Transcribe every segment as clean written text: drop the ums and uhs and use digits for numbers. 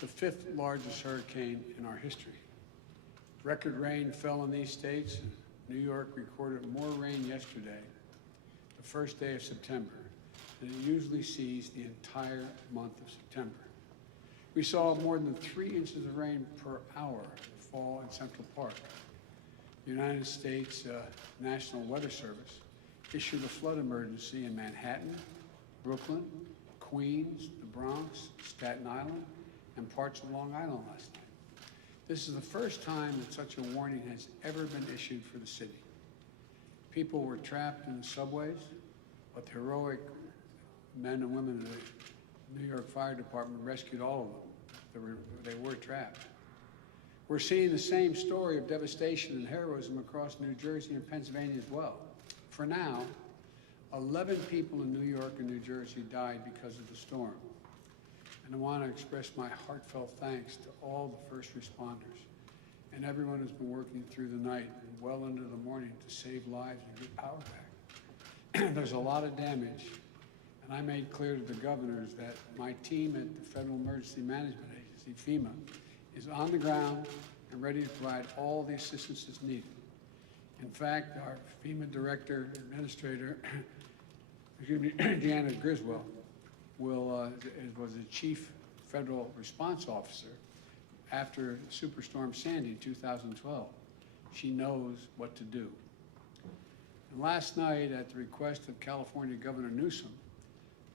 the fifth largest hurricane in our history. Record rain fell in these states. New York recorded more rain yesterday, the first day of September, than it usually sees the entire month of September. We saw more than 3 inches of rain per hour fall in Central Park. The United States National Weather Service issued a flood emergency in Manhattan, Brooklyn, Queens, the Bronx, Staten Island, and parts of Long Island last night. This is the first time that such a warning has ever been issued for the city. People were trapped in the subways, but the heroic men and women of the New York Fire Department rescued all of them. They were trapped. We're seeing the same story of devastation and heroism across New Jersey and Pennsylvania as well. For now, 11 people in New York and New Jersey died because of the storm. And I want to express my heartfelt thanks to all the first responders and everyone who's been working through the night and well into the morning to save lives and get power back. There's a lot of damage, and I made clear to the governors that my team at the Federal Emergency Management Agency, FEMA, is on the ground and ready to provide all the assistance that's needed. In fact, our FEMA Director Administrator, Deanna Griswold, was the Chief Federal Response Officer after Superstorm Sandy in 2012. She knows what to do. And last night, at the request of California Governor Newsom,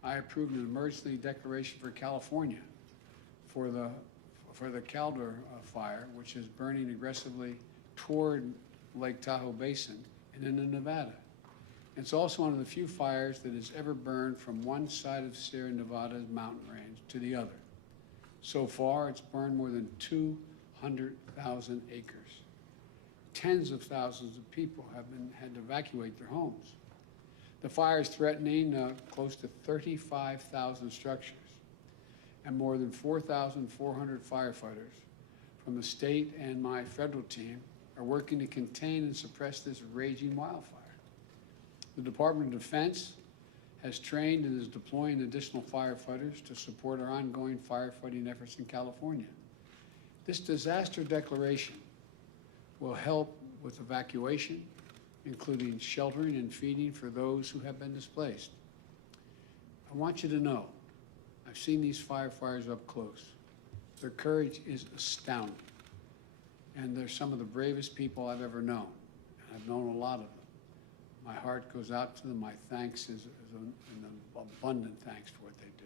I approved an emergency declaration for California for the Calder fire, which is burning aggressively toward Lake Tahoe Basin and into Nevada. It's also one of the few fires that has ever burned from one side of Sierra Nevada's mountain range to the other. So far, it's burned more than 200,000 acres. Tens of thousands of people have had to evacuate their homes. The fire is threatening close to 35,000 structures, and more than 4,400 firefighters from the state and my federal team are working to contain and suppress this raging wildfire. The Department of Defense has trained and is deploying additional firefighters to support our ongoing firefighting efforts in California. This disaster declaration will help with evacuation, including sheltering and feeding for those who have been displaced. I want you to know, I've seen these firefighters up close. Their courage is astounding. And they're some of the bravest people I've ever known. And I've known a lot of them. My heart goes out to them. My thanks is an abundant thanks for what they do.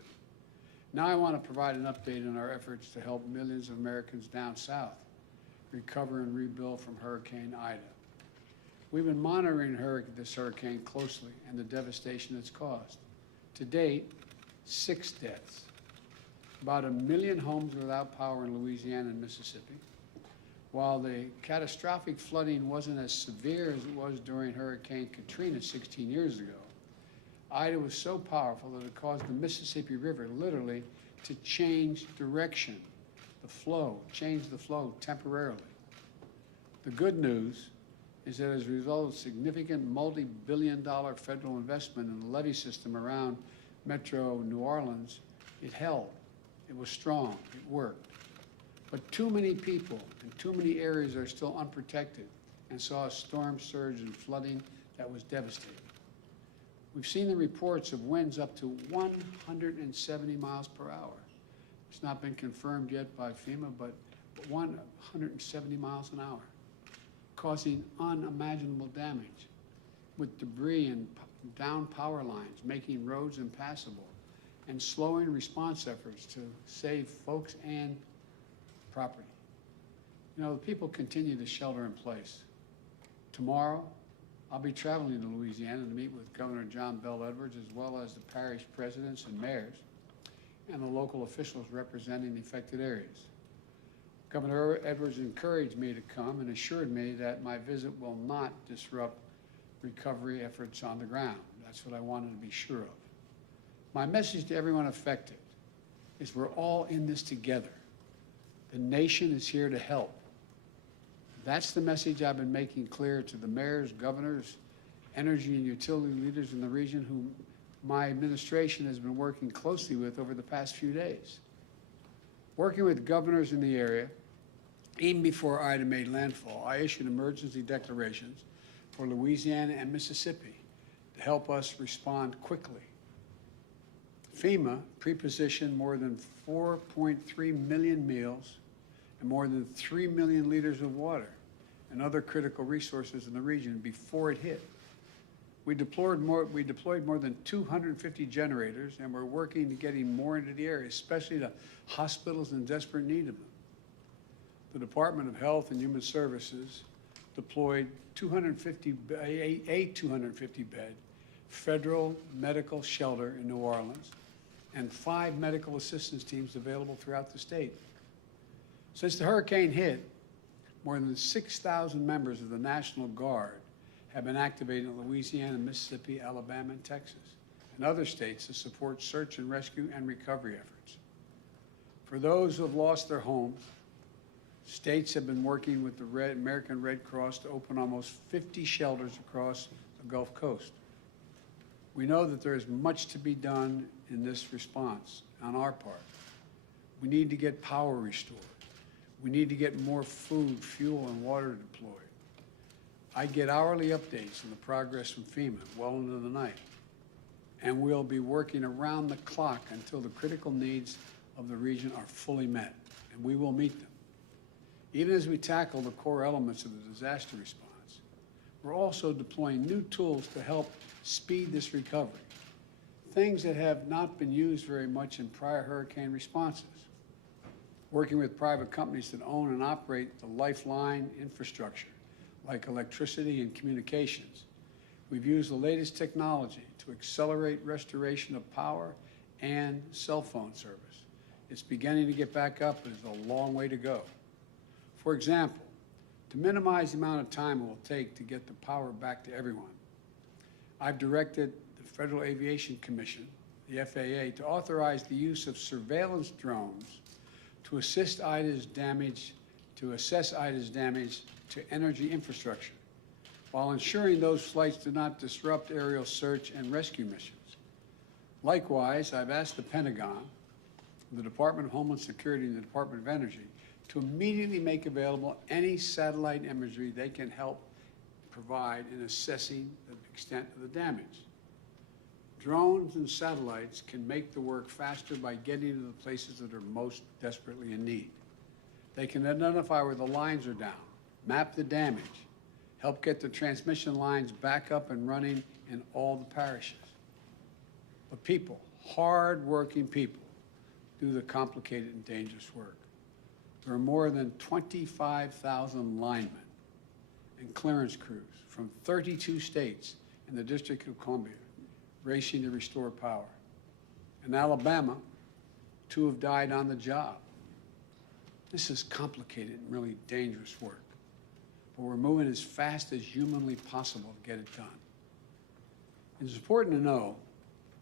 Now I want to provide an update on our efforts to help millions of Americans down south recover and rebuild from Hurricane Ida. We've been monitoring this hurricane closely and the devastation it's caused. To date, 6 deaths. About 1 million homes without power in Louisiana and Mississippi. While the catastrophic flooding wasn't as severe as it was during Hurricane Katrina 16 years ago, Ida was so powerful that it caused the Mississippi River literally to change direction, change the flow temporarily. The good news is that as a result of significant multi-billion-dollar federal investment in the levee system around Metro New Orleans, it held. It was strong. It worked. But too many people and too many areas are still unprotected and saw a storm surge and flooding that was devastating. We've seen the reports of winds up to 170 miles per hour. It's not been confirmed yet by FEMA, but 170 miles an hour, causing unimaginable damage with debris and down power lines, making roads impassable, and slowing response efforts to save folks and property. You know, the people continue to shelter in place. Tomorrow, I'll be traveling to Louisiana to meet with Governor John Bell Edwards, as well as the parish presidents and mayors, and the local officials representing the affected areas. Governor Edwards encouraged me to come and assured me that my visit will not disrupt recovery efforts on the ground. That's what I wanted to be sure of. My message to everyone affected is we're all in this together. The nation is here to help. That's the message I've been making clear to the mayors, governors, energy and utility leaders in the region whom my administration has been working closely with over the past few days. Working with governors in the area, even before Ida made landfall, I issued emergency declarations for Louisiana and Mississippi to help us respond quickly. FEMA pre-positioned more than 4.3 million meals and more than 3 million liters of water and other critical resources in the region before it hit. We deployed more than 250 generators, and we're working to getting more into the area, especially to hospitals in desperate need of them. The Department of Health and Human Services deployed a 250-bed federal medical shelter in New Orleans and 5 medical assistance teams available throughout the state. Since the hurricane hit, more than 6,000 members of the National Guard have been activated in Louisiana, Mississippi, Alabama, and Texas, and other states to support search and rescue and recovery efforts. For those who have lost their homes, states have been working with the American Red Cross to open almost 50 shelters across the Gulf Coast. We know that there is much to be done in this response on our part. We need to get power restored. We need to get more food, fuel, and water deployed. I get hourly updates on the progress from FEMA well into the night, and we'll be working around the clock until the critical needs of the region are fully met, and we will meet them. Even as we tackle the core elements of the disaster response, we're also deploying new tools to help speed this recovery, things that have not been used very much in prior hurricane responses. Working with private companies that own and operate the lifeline infrastructure, like electricity and communications. We've used the latest technology to accelerate restoration of power and cell phone service. It's beginning to get back up, but there's a long way to go. For example, to minimize the amount of time it will take to get the power back to everyone, I've directed the Federal Aviation Commission, the FAA, to authorize the use of surveillance drones to assess Ida's damage to energy infrastructure, while ensuring those flights do not disrupt aerial search and rescue missions. Likewise, I've asked the Pentagon, the Department of Homeland Security, and the Department of Energy to immediately make available any satellite imagery they can help provide in assessing the extent of the damage. Drones and satellites can make the work faster by getting to the places that are most desperately in need. They can identify where the lines are down, map the damage, help get the transmission lines back up and running in all the parishes. But people, hard-working people, do the complicated and dangerous work. There are more than 25,000 linemen and clearance crews from 32 states in the District of Columbia racing to restore power. In Alabama, 2 have died on the job. This is complicated and really dangerous work, but we're moving as fast as humanly possible to get it done. It's important to know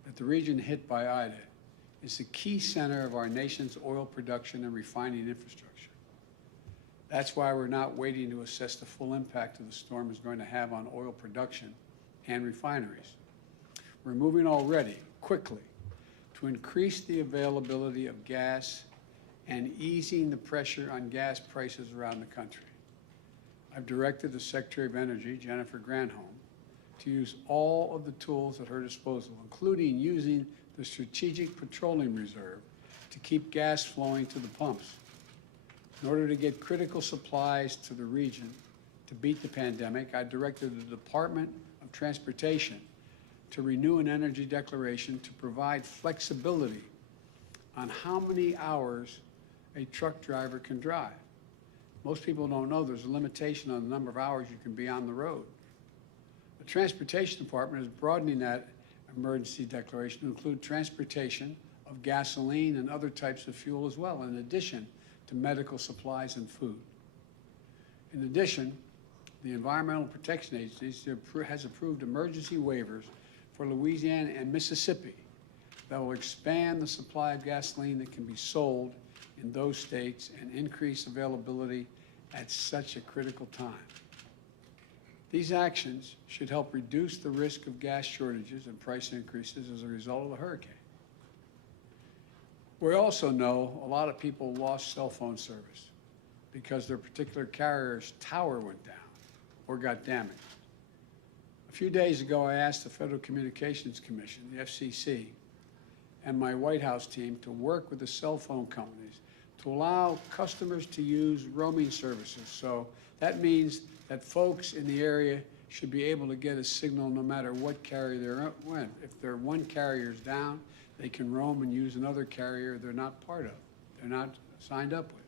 that the region hit by Ida is the key center of our nation's oil production and refining infrastructure. That's why we're not waiting to assess the full impact of the storm is going to have on oil production and refineries. We're moving already, quickly, to increase the availability of gas and easing the pressure on gas prices around the country. I've directed the Secretary of Energy, Jennifer Granholm, to use all of the tools at her disposal, including using the Strategic Petroleum Reserve to keep gas flowing to the pumps. In order to get critical supplies to the region to beat the pandemic, I directed the Department of Transportation to renew an energy declaration to provide flexibility on how many hours a truck driver can drive. Most people don't know there's a limitation on the number of hours you can be on the road. The Transportation Department is broadening that emergency declaration to include transportation of gasoline and other types of fuel as well, in addition to medical supplies and food. In addition, the Environmental Protection Agency has approved emergency waivers for Louisiana and Mississippi that will expand the supply of gasoline that can be sold in those states and increase availability at such a critical time. These actions should help reduce the risk of gas shortages and price increases as a result of the hurricane. We also know a lot of people lost cell phone service because their particular carrier's tower went down or got damaged. A few days ago, I asked the Federal Communications Commission, the FCC, and my White House team to work with the cell phone companies to allow customers to use roaming services. So that means that folks in the area should be able to get a signal no matter what carrier they're in. If their one carrier's down, they can roam and use another carrier they're not part of, they're not signed up with.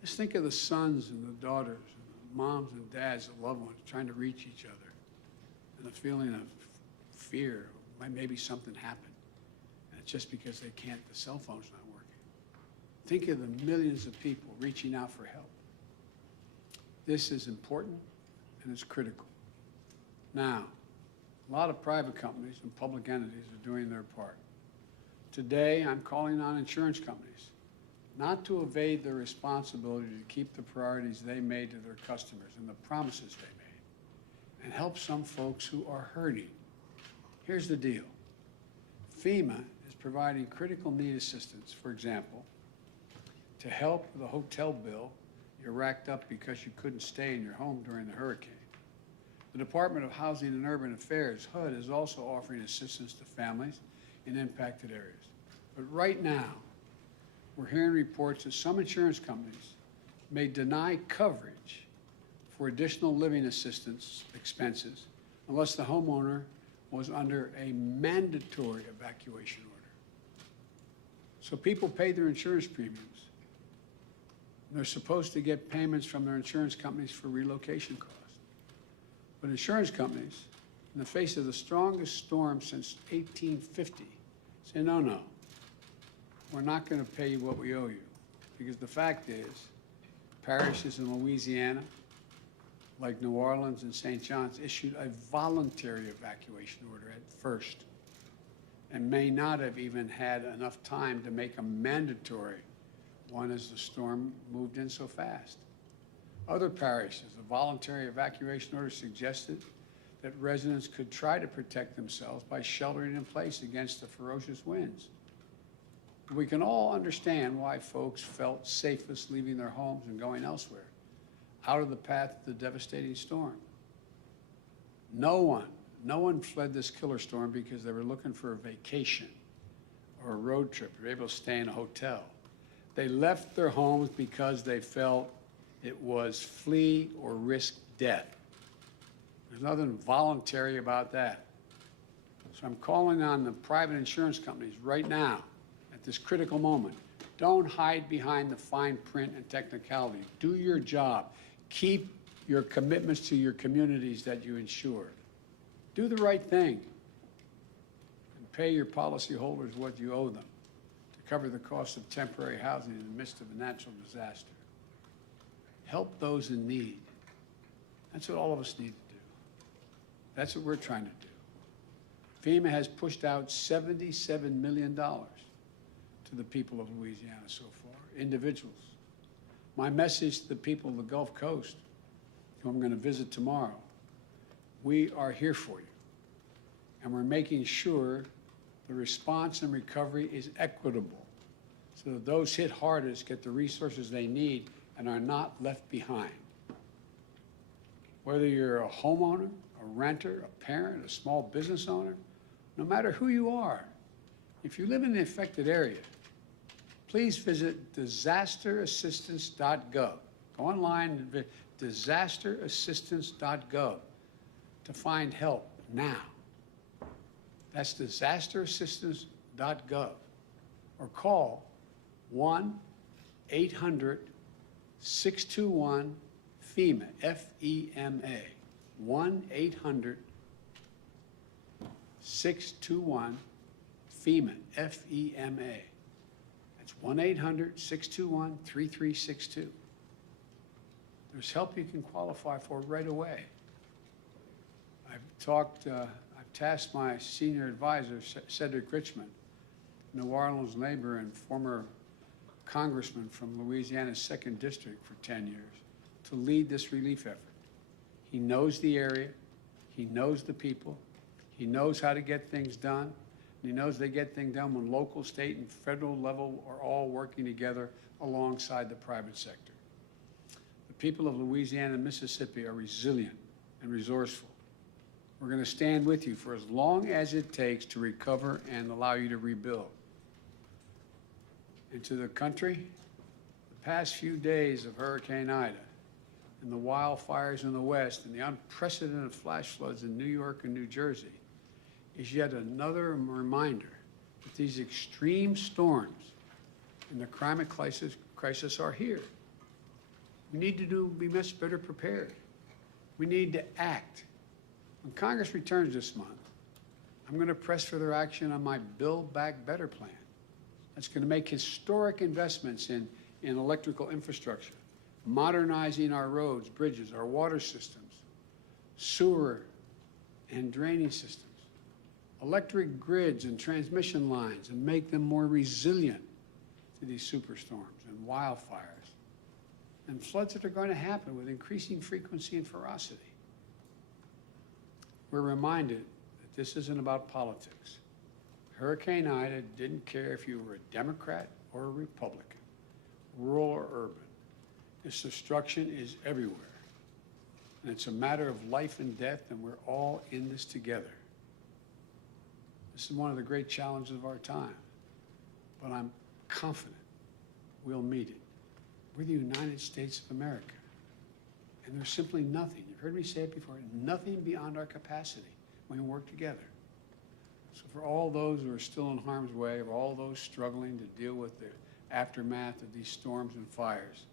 Just think of the sons and the daughters, and the moms and dads, the loved ones trying to reach each other, and the feeling of fear, maybe something happened, and it's just because they can't, the cell phone's not working. Think of the millions of people reaching out for help. This is important and it's critical. Now, a lot of private companies and public entities are doing their part. Today, I'm calling on insurance companies not to evade their responsibility to keep the priorities they made to their customers and the promises they made, and help some folks who are hurting. Here's the deal. FEMA is providing critical need assistance, for example, to help with a hotel bill you racked up because you couldn't stay in your home during the hurricane. The Department of Housing and Urban Affairs, HUD, is also offering assistance to families in impacted areas. But right now, we're hearing reports that some insurance companies may deny coverage for additional living assistance expenses unless the homeowner was under a mandatory evacuation order. So people pay their insurance premiums. They're supposed to get payments from their insurance companies for relocation costs. But insurance companies, in the face of the strongest storm since 1850, say, no, we're not going to pay you what we owe you. Because the fact is, parishes in Louisiana, like New Orleans and St. John's, issued a voluntary evacuation order at first and may not have even had enough time to make a mandatory one as the storm moved in so fast. Other parishes, a voluntary evacuation order suggested that residents could try to protect themselves by sheltering in place against the ferocious winds. We can all understand why folks felt safest leaving their homes and going elsewhere, out of the path of the devastating storm. No one fled this killer storm because they were looking for a vacation or a road trip, or able to stay in a hotel. They left their homes because they felt it was flee or risk death. There's nothing voluntary about that. So I'm calling on the private insurance companies right now, at this critical moment. Don't hide behind the fine print and technicality. Do your job. Keep your commitments to your communities that you insure. Do the right thing and pay your policyholders what you owe them to cover the cost of temporary housing in the midst of a natural disaster. Help those in need. That's what all of us need to do. That's what we're trying to do. FEMA has pushed out $77 million to the people of Louisiana so far, individuals. My message to the people of the Gulf Coast, who I'm going to visit tomorrow, we are here for you. And we're making sure the response and recovery is equitable so that those hit hardest get the resources they need and are not left behind. Whether you're a homeowner, a renter, a parent, a small business owner, no matter who you are, if you live in the affected area, please visit disasterassistance.gov. Go online and visit disasterassistance.gov to find help now. That's disasterassistance.gov. Or call 1-800-621-FEMA, F-E-M-A, 1-800-621-FEMA, F-E-M-A. That's 1-800-621-3362. There's help you can qualify for right away. I've tasked my senior advisor, Cedric Richmond, New Orleans neighbor and former congressman from Louisiana's 2nd District for 10 years, to lead this relief effort. He knows the area, he knows the people, he knows how to get things done, And he knows they get things done when local, state, and federal level are all working together alongside the private sector. The people of Louisiana and Mississippi are resilient and resourceful. We're going to stand with you for as long as it takes to recover and allow you to rebuild. And to the country, the past few days of Hurricane Ida and the wildfires in the West and the unprecedented flash floods in New York and New Jersey is yet another reminder that these extreme storms and the climate crisis are here. We need to be much better prepared. We need to act. When Congress returns this month, I'm going to press for their action on my Build Back Better plan. That's going to make historic investments in electrical infrastructure, modernizing our roads, bridges, our water systems, sewer and drainage systems, electric grids and transmission lines, and make them more resilient to these superstorms and wildfires and floods that are going to happen with increasing frequency and ferocity. We're reminded that this isn't about politics. Hurricane Ida didn't care if you were a Democrat or a Republican, rural or urban. This destruction is everywhere. And it's a matter of life and death, and we're all in this together. This is one of the great challenges of our time, but I'm confident we'll meet it. We're the United States of America, and there's simply nothing, you've heard me say it before, nothing beyond our capacity when we work together. So for all those who are still in harm's way, or all those struggling to deal with the aftermath of these storms and fires,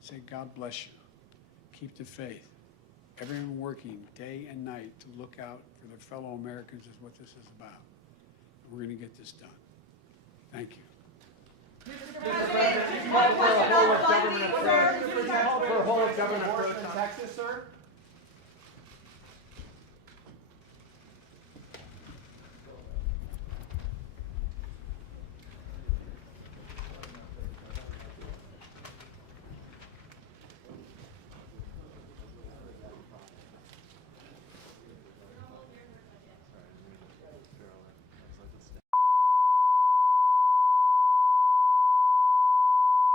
say, God bless you. Keep the faith. Everyone working day and night to look out for their fellow Americans is what this is about. And we're going to get this done. Thank you. Mr. President, you called for a whole of government approach in Texas, sir?